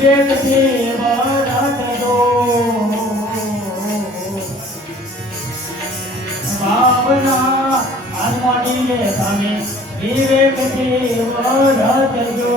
વિવેક સેવા રાખજો ભાવના આત્માની સામે વિવેક સેવા રાખજો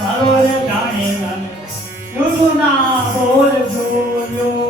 મારો રે જાણે યુ ના બોલ જો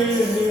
Ele